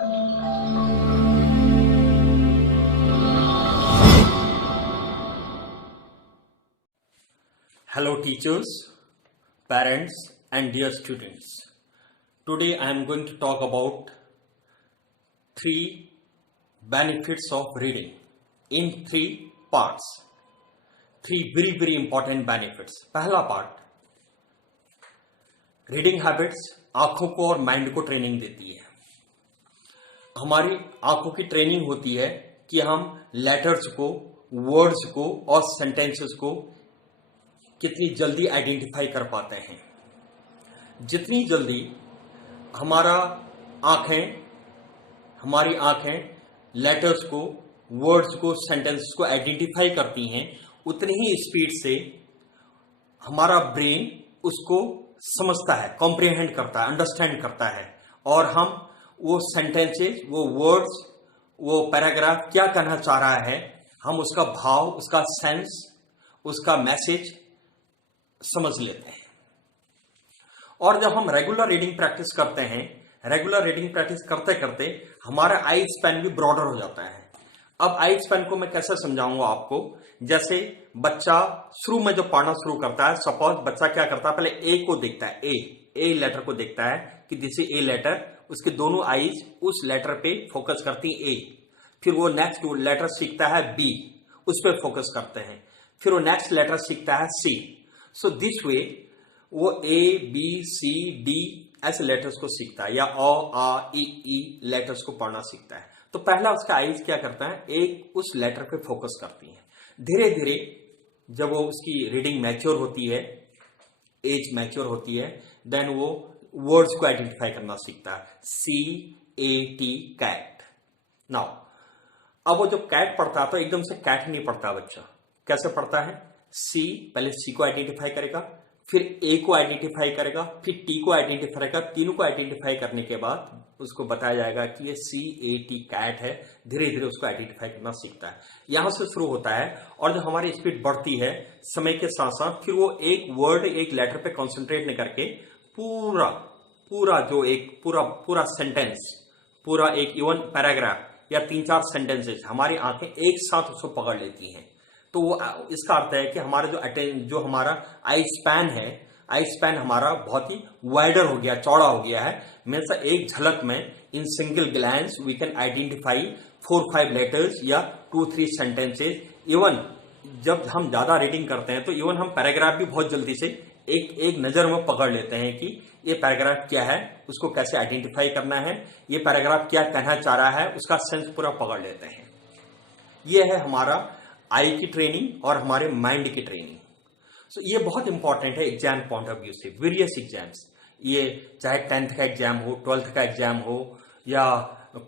Hello teachers, parents and dear students. Today I am going to talk about 3 benefits of reading in 3 parts. 3 very important benefits. पहला part, reading habits आंखों को और mind को training देती है। हमारी आंखों की ट्रेनिंग होती है कि हम लेटर्स को, वर्ड्स को और सेंटेंसेस को कितनी जल्दी आइडेंटिफाई कर पाते हैं। जितनी जल्दी हमारी आंखें लेटर्स को, वर्ड्स को, सेंटेंसेस को आइडेंटिफाई करती हैं, उतनी ही स्पीड से हमारा ब्रेन उसको समझता है, कॉम्प्रिहेंड करता है, अंडरस्टैंड करता है और हम वो सेंटेंसेस, वो वर्ड्स, वो पैराग्राफ क्या कहना चाह रहा है, हम उसका भाव, उसका सेंस, उसका मैसेज समझ लेते हैं। और जब हम रेगुलर रीडिंग प्रैक्टिस करते हैं, रेगुलर रीडिंग प्रैक्टिस करते करते हमारा आई स्पैन भी ब्रॉडर हो जाता है। अब आई स्पैन को मैं कैसे समझाऊंगा आपको। जैसे बच्चा शुरू में जो पढ़ना शुरू करता है, सपोज बच्चा क्या करता है, पहले ए को देखता है, ए लेटर को देखता है कि दिस इज ए लेटर, उसके दोनों आईज उस लेटर पे फोकस करती है, ए। फिर वो नेक्स्ट लेटर सीखता है बी, उस पर फोकस करते हैं। फिर वो नेक्स्ट लेटर सीखता है सी। सो दिस वे वो ए बी सी डी ऐसे लेटर्स को सीखता है, या अ आ ई लेटर्स को पढ़ना सीखता है। तो पहला उसका आईज क्या करता है, एक उस लेटर पे फोकस करती है। धीरे धीरे जब वो उसकी रीडिंग मैच्योर होती है, एज मैच्योर होती है, देन वो वर्ड्स को आइडेंटिफाई करना सीखता है, CAT कैट। नाउ अब वो जब कैट पढ़ता है तो एकदम से कैट नहीं पढ़ता बच्चा। कैसे पढ़ता है, सी, पहले सी को आइडेंटिफाई करेगा, फिर ए को आइडेंटिफाई करेगा, फिर टी को आइडेंटिफाई करेगा। तीनों को आइडेंटिफाई करने के बाद उसको बताया जाएगा कि ये CAT कैट है। धीरे धीरे उसको आइडेंटिफाई करना सीखता है। यहां से शुरू होता है और जब हमारी स्पीड बढ़ती है समय के साथ साथ, फिर वो एक वर्ड, एक लेटर पे कॉन्सेंट्रेट नहीं करके पूरा सेंटेंस, पूरा एक इवन पैराग्राफ या 3-4 सेंटेंसेस हमारी आंखें एक साथ उसको पकड़ लेती हैं। तो वो इसका अर्थ है कि हमारा जो हमारा आई स्पैन है, आई स्पैन हमारा बहुत ही वाइडर हो गया, चौड़ा हो गया है। मीन्स एक झलक में, in single glance we can identify 4-5 letters या 2-3 सेंटेंसेस। इवन जब हम ज्यादा रीडिंग करते हैं तो इवन हम पैराग्राफ भी बहुत जल्दी से एक नजर में पकड़ लेते हैं कि ये पैराग्राफ क्या है, उसको कैसे आइडेंटिफाई करना है, ये पैराग्राफ क्या कहना चाह रहा है, उसका सेंस पूरा पकड़ लेते हैं। ये है हमारा आई की ट्रेनिंग और हमारे माइंड की ट्रेनिंग। सो ये बहुत इंपॉर्टेंट है एग्जाम पॉइंट ऑफ व्यू से। वेरियस एग्जाम्स, ये चाहे 10th का एग्जाम हो, 12th का एग्जाम हो, या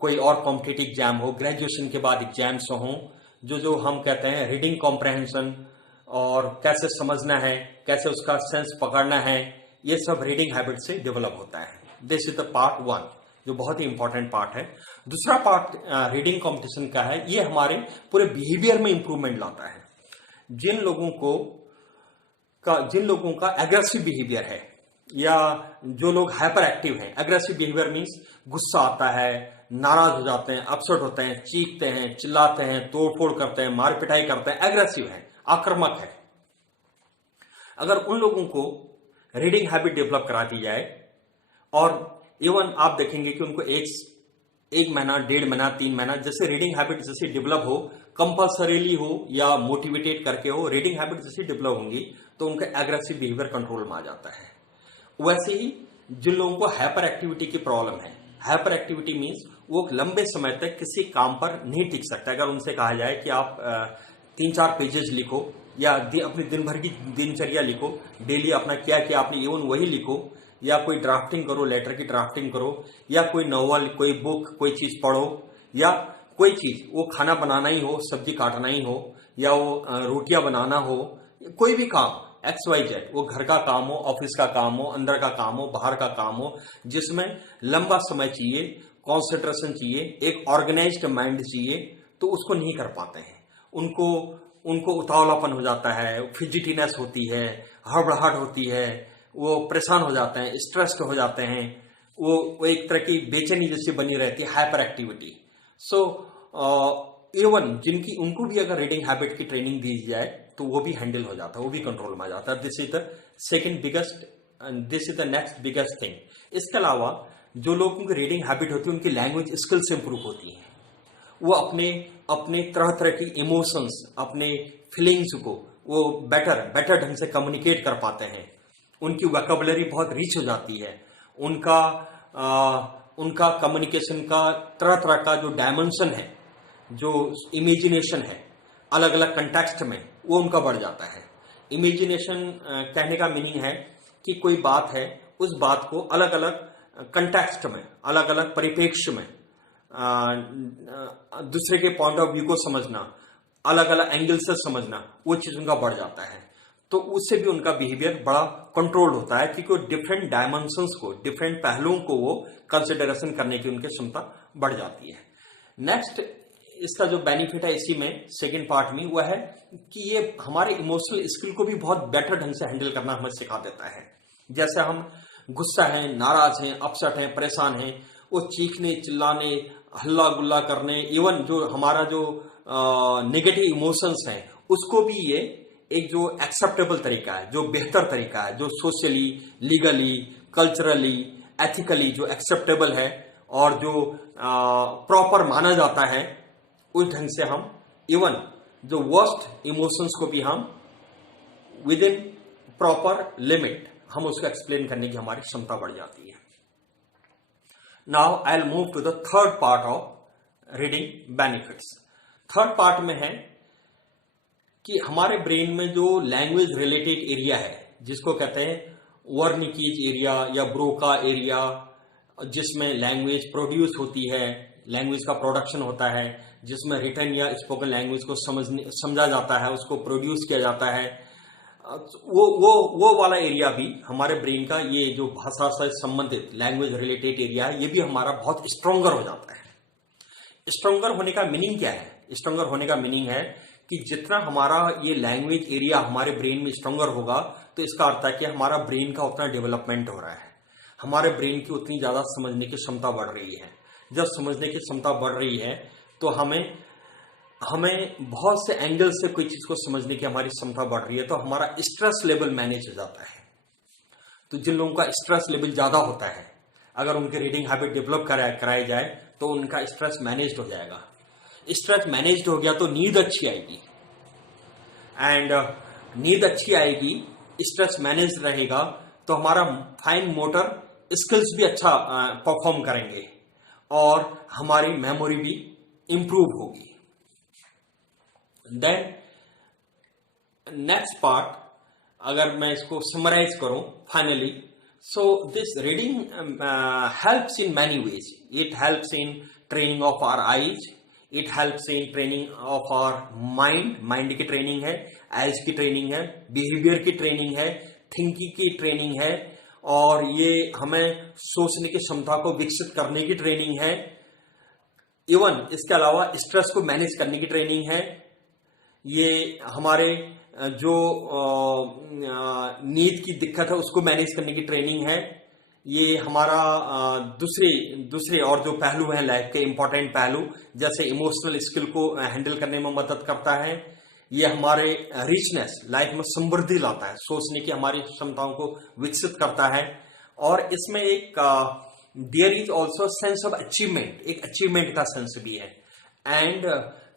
कोई और कॉम्पिटिटिव एग्जाम हो, ग्रेजुएशन के बाद एग्जाम्स हो, जो हम कहते हैं रीडिंग कॉम्प्रहेंशन और कैसे समझना है, कैसे उसका सेंस पकड़ना है, ये सब रीडिंग हैबिट से डेवलप होता है। दिस इज द पार्ट 1, जो बहुत ही इंपॉर्टेंट पार्ट है। दूसरा पार्ट रीडिंग कंपटीशन का है, ये हमारे पूरे बिहेवियर में इंप्रूवमेंट लाता है। जिन लोगों का एग्रेसिव बिहेवियर है, या जो लोग हाइपर एक्टिव हैं, एग्रेसिव बिहेवियर मींस गुस्सा आता है, नाराज हो जाते हैं, अपसेट होते हैं, चीखते हैं, चिल्लाते हैं, तोड़फोड़ करते हैं, मार पिटाई करते हैं, एग्रेसिव है, आक्रामक है। अगर उन लोगों को रीडिंग हैबिट डेवलप करा दी जाए, और इवन आप देखेंगे कि उनको एक महीना, 1.5 महीना, 3 महीना, जैसे रीडिंग हैबिट जैसे डेवलप हो, कंपल्सरीली हो या मोटिवेटेड करके हो, रीडिंग हैबिट जैसे डेवलप होंगी तो उनका एग्रेसिव बिहेवियर कंट्रोल में आ जाता है। वैसे ही जिन लोगों को हाइपर एक्टिविटी की प्रॉब्लम है, हाइपर एक्टिविटी मीन्स वो लंबे समय तक किसी काम पर नहीं टिक सकता। अगर उनसे कहा जाए कि आप 3-4 पेजेस लिखो या अपनी दिन भर की दिनचर्या लिखो, डेली अपना क्या किया आपने, इवन वही लिखो, या कोई ड्राफ्टिंग करो, लेटर की ड्राफ्टिंग करो, या कोई नॉवल, कोई बुक, कोई चीज पढ़ो, या कोई चीज, वो खाना बनाना ही हो, सब्जी काटना ही हो, या वो रोटियां बनाना हो, कोई भी काम XYZ, वो घर का काम हो, ऑफिस का काम हो, अंदर का काम हो, बाहर का काम हो, जिसमें लंबा समय चाहिए, कॉन्सेंट्रेशन चाहिए, एक ऑर्गेनाइज्ड माइंड चाहिए, तो उसको नहीं कर पाते हैं। उनको उतावलापन हो जाता है, फिजिटीनेस होती है, हड़बड़ाहट होती है, वो परेशान हो जाते हैं, स्ट्रेस्ड हो जाते हैं, वो एक तरह की बेचैनी जैसी बनी रहती है, हाइपर एक्टिविटी। सो इवन जिनकी उनको भी अगर रीडिंग हैबिट की ट्रेनिंग दी जाए तो वो भी हैंडल हो जाता है, वो भी कंट्रोल में आ जाता है। This is the second biggest, this is the next biggest thing. इसके अलावा जो लोगों की रीडिंग हैबिट होती है उनकी लैंग्वेज स्किल्स इंप्रूव होती हैं। वो अपने अपने तरह तरह की इमोशंस, अपने फीलिंग्स को वो बेटर ढंग से कम्युनिकेट कर पाते हैं। उनकी वोकैबुलरी बहुत रिच हो जाती है। उनका कम्युनिकेशन का तरह तरह का जो डायमेंशन है, जो इमेजिनेशन है अलग अलग कंटेक्स्ट में, वो उनका बढ़ जाता है। इमेजिनेशन कहने का मीनिंग है कि कोई बात है, उस बात को अलग अलग कंटेक्स्ट में, अलग अलग परिप्रेक्ष्य में दूसरे के पॉइंट ऑफ व्यू को समझना, अलग अलग एंगल से समझना, वो चीज उनका बढ़ जाता है। तो उससे भी उनका बिहेवियर बड़ा कंट्रोल होता है, क्योंकि वो डिफरेंट डायमेंशंस को, डिफरेंट पहलुओं को वो कंसिडरेशन करने की उनकी क्षमता बढ़ जाती है। नेक्स्ट इसका जो बेनिफिट है इसी में सेकंड पार्ट में, वह है कि ये हमारे इमोशनल स्किल को भी बहुत बेटर ढंग से हैंडल करना हमें सिखा देता है। जैसे हम गुस्सा हैं, नाराज हैं, अपसेट हैं, परेशान हैं, वो चीखने, चिल्लाने, हल्ला गुल्ला करने, इवन जो हमारा जो नेगेटिव इमोशंस हैं उसको भी ये एक जो एक्सेप्टेबल तरीका है, जो बेहतर तरीका है, जो सोशली, लीगली, कल्चरली, एथिकली जो एक्सेप्टेबल है और जो प्रॉपर माना जाता है, उस ढंग से हम इवन जो वर्स्ट इमोशंस को भी हम विद इन प्रॉपर लिमिट हम उसको एक्सप्लेन करने की हमारी क्षमता बढ़ जाती है। Now I will move to the third part of reading benefits. Third part में है कि हमारे ब्रेन में जो लैंग्वेज रिलेटेड एरिया है, जिसको कहते हैं वर्निकीज एरिया या ब्रोका एरिया, जिसमें लैंग्वेज प्रोड्यूस होती है, लैंग्वेज का प्रोडक्शन होता है, जिसमें रिटन या स्पोकन लैंग्वेज को समझा जाता है, उसको प्रोड्यूस किया जाता है, वो वाला एरिया भी हमारे ब्रेन का, ये जो भाषा से संबंधित लैंग्वेज रिलेटेड एरिया है, ये भी हमारा बहुत स्ट्रोंगर हो जाता है। स्ट्रोंगर होने का मीनिंग क्या है? स्ट्रोंगर होने का मीनिंग है कि जितना हमारा ये लैंग्वेज एरिया हमारे ब्रेन में स्ट्रोंगर होगा, तो इसका अर्थ है कि हमारा ब्रेन का उतना डेवलपमेंट हो रहा है, हमारे ब्रेन की उतनी ज्यादा समझने की क्षमता बढ़ रही है। जब समझने की क्षमता बढ़ रही है तो हमें बहुत से एंगल से कोई चीज को समझने की हमारी क्षमता बढ़ रही है, तो हमारा स्ट्रेस लेवल मैनेज हो जाता है। तो जिन लोगों का स्ट्रेस लेवल ज्यादा होता है, अगर उनकी रीडिंग हैबिट डेवलप कराई जाए तो उनका स्ट्रेस मैनेज हो जाएगा। स्ट्रेस मैनेज हो गया तो नींद अच्छी आएगी, एंड नींद अच्छी आएगी, स्ट्रेस मैनेज रहेगा तो हमारा फाइन मोटर स्किल्स भी अच्छा परफॉर्म करेंगे और हमारी मेमोरी भी इंप्रूव होगी। देन नेक्स्ट पार्ट, अगर मैं इसको समराइज करूं finally, so this reading helps in many ways. It helps in training of our eyes, it helps in training of our mind की ट्रेनिंग है, आईज की ट्रेनिंग है, बिहेवियर की ट्रेनिंग है, थिंकिंग की ट्रेनिंग है, और ये हमें सोचने की क्षमता को विकसित करने की ट्रेनिंग है। इवन इसके अलावा स्ट्रेस को मैनेज करने की ट्रेनिंग है। ये हमारे जो नींद की दिक्कत है उसको मैनेज करने की ट्रेनिंग है। ये हमारा दूसरे और जो पहलू हैं लाइफ के इंपॉर्टेंट पहलू, जैसे इमोशनल स्किल को हैंडल करने में मदद करता है। ये हमारे रिचनेस, लाइफ में समृद्धि लाता है, सोचने की हमारी क्षमताओं को विकसित करता है। और इसमें एक there is also sense of achievement, एक अचीवमेंट का सेंस भी है। एंड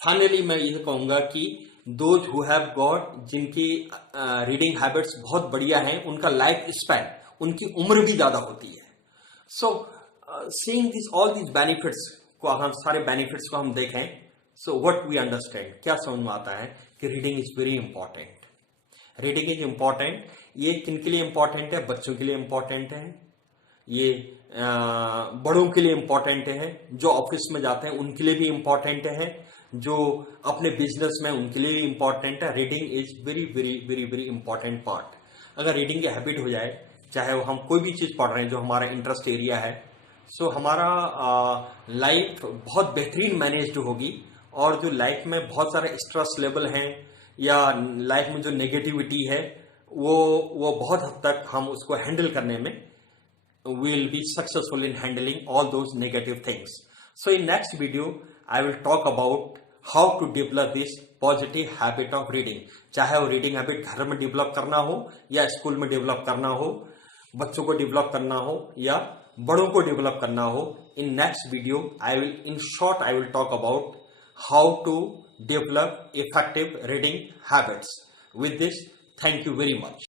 फाइनली मैं ये कहूंगा कि दोज हु हैव गॉट, जिनकी रीडिंग हैबिट्स बहुत बढ़िया हैं, उनका लाइफ स्पैन, उनकी उम्र भी ज्यादा होती है। सो seeing this all these benefits को, हम सारे बेनिफिट्स को हम देखें, सो व्हाट वी अंडरस्टैंड, क्या समझ में आता है कि reading is very important. Reading is important. ये किन के लिए इंपॉर्टेंट है? बच्चों के लिए इंपॉर्टेंट है, ये बड़ों के लिए इंपॉर्टेंट है, जो ऑफिस में जाते हैं उनके लिए भी इंपॉर्टेंट है, जो अपने बिजनेस में उनके लिए भी इंपॉर्टेंट है। Reading is very very very very important part. अगर रीडिंग की हैबिट हो जाए, चाहे वो हम कोई भी चीज पढ़ रहे हैं जो हमारा इंटरेस्ट एरिया है, सो हमारा लाइफ बहुत बेहतरीन मैनेज्ड होगी। और जो लाइफ में बहुत सारे स्ट्रेस लेवल हैं या लाइफ में जो नेगेटिविटी है, वो बहुत हद तक हम उसको हैंडल करने में will be successful in handling all those negative things. So in next video, I will talk about how to develop this positive habit of reading. चाहे वो रीडिंग हैबिट घर में डेवलप करना हो या स्कूल में डेवलप करना हो, बच्चों को डेवलप करना हो या बड़ों को डेवलप करना हो. In next video I will talk about how to develop effective reading habits. With this, thank you very much.